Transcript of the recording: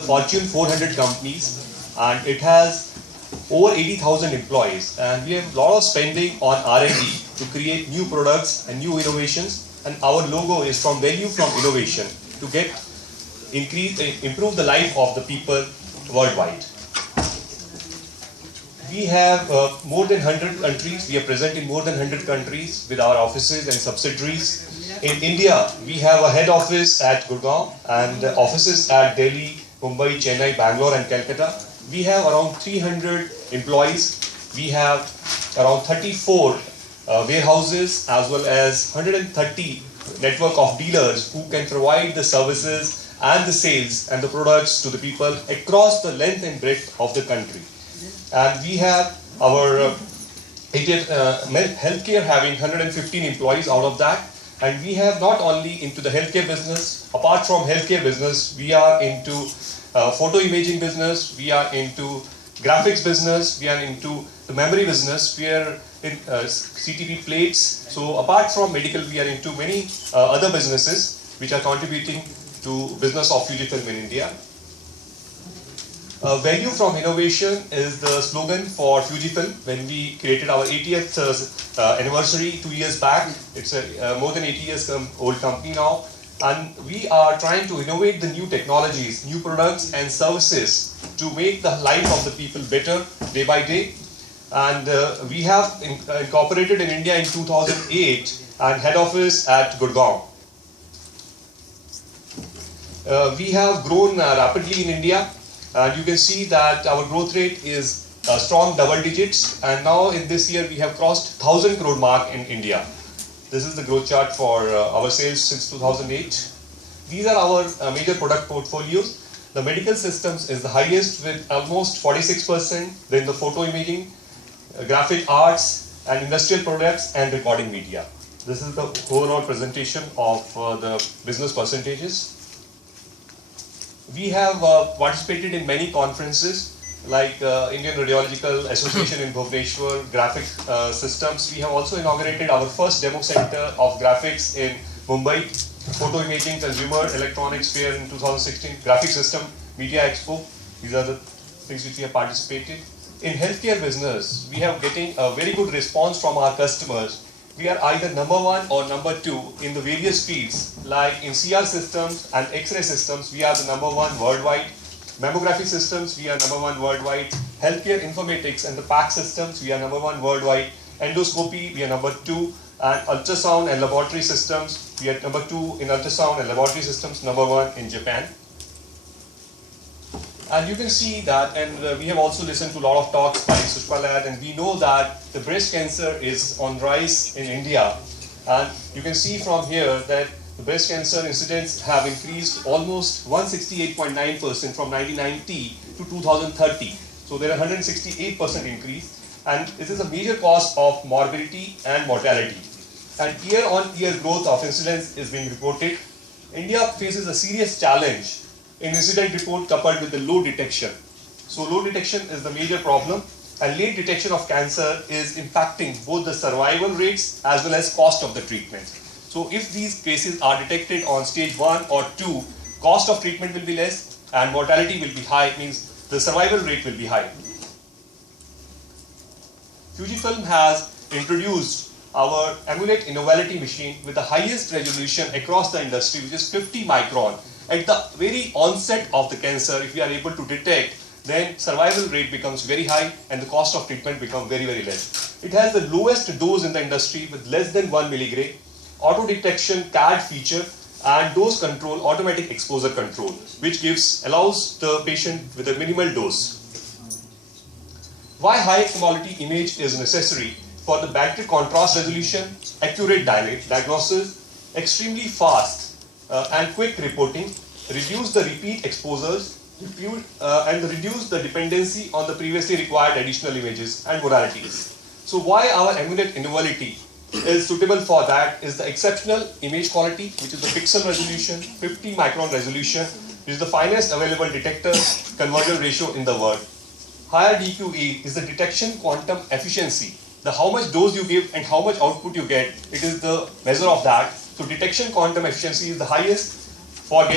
Fortune 400 companies, and it has over 80,000 employees, and we have a lot of spending on R&D to create new products and new innovations, and our logo is from value from innovation to improve the life of the people worldwide. We have more than 100 countries. We are present in more than 100 countries with our offices and subsidiaries. In India, we have a head office at Gurgaon and offices at Delhi, Mumbai, Chennai, Bangalore and Calcutta. We have around 300 employees. We have around 34 warehouses as well as 130 network of dealers who can provide the services and the sales and the products to the people across the length and breadth of the country. And we have our healthcare having 115 employees out of that. And we have not only into the healthcare business, apart from healthcare business, we are into photo imaging business, we are into graphics business, we are into the memory business, we are in CTP plates. So apart from medical, we are into many other businesses which are contributing to business of Fujifilm in India. Value from innovation is the slogan for Fujifilm when we created our 80th anniversary 2 years back. It's a more than 80 years old company now, and we are trying to innovate the new technologies, new products and services to make the life of the people better day by day. And we have incorporated in India in 2008 and head office at Gurgaon. We have grown rapidly in India. And you can see that our growth rate is strong double digits, and now in this year we have crossed 1,000 crore mark in India. This is the growth chart for our sales since 2008. These are our major product portfolios. The medical systems is the highest with almost 46%, then the photo imaging, graphic arts and industrial products and recording media. This is the overall presentation of the business percentages. We have participated in many conferences like Indian Radiological Association in Bhubaneswar, graphic systems. We have also inaugurated our first demo center of graphics in Mumbai, photo imaging, consumer electronics fair in 2016, graphic system, media expo. These are the things which we have participated. In healthcare business, we have getting a very good response from our customers. We are either number 1 or number 2 in the various fields, like in CR systems and X-ray systems, we are the number 1 worldwide. Mammography systems, we are number 1 worldwide. Healthcare informatics and the PAC systems, we are number 1 worldwide. Endoscopy, we are number 2. And ultrasound and laboratory systems, we are number 2 in ultrasound and laboratory systems, number 1 in Japan. And you can see that, and we have also listened to a lot of talks by Sushma Lad, and we know that the breast cancer is on rise in India. And you can see from here that the breast cancer incidents have increased almost 168.9% from 1990 to 2030. So there are 168% increase, and this is a major cause of morbidity and mortality. And year-on-year growth of incidents is being reported. India faces a serious challenge in incident report coupled with the low detection. So low detection is the major problem, and late detection of cancer is impacting both the survival rates as well as cost of the treatment. So if these cases are detected on stage 1 or 2, cost of treatment will be less and mortality will be high, means the survival rate will be high. Fujifilm has introduced our Amulet Innovality machine with the highest resolution across the industry, which is 50 micron. At the very onset of the cancer, if we are able to detect, then survival rate becomes very high and the cost of treatment becomes very, very less. It has the lowest dose in the industry with less than 1 milligram, auto detection CAD feature, and dose control, automatic exposure control, which allows the patient with a minimal dose. Why high quality image is necessary? For the better contrast resolution, accurate diagnosis, extremely fast and quick reporting, reduce the repeat exposures, and reduce the dependency on the previously required additional images and modalities. So why our Amulet Innovality is suitable for that is the exceptional image quality, which is the pixel resolution, 50 micron resolution, which is the finest available detector conversion ratio in the world. Higher DQE is the detection quantum efficiency. How much dose you give and how much output you get, it is the measure of that. So detection quantum efficiency is the highest for getting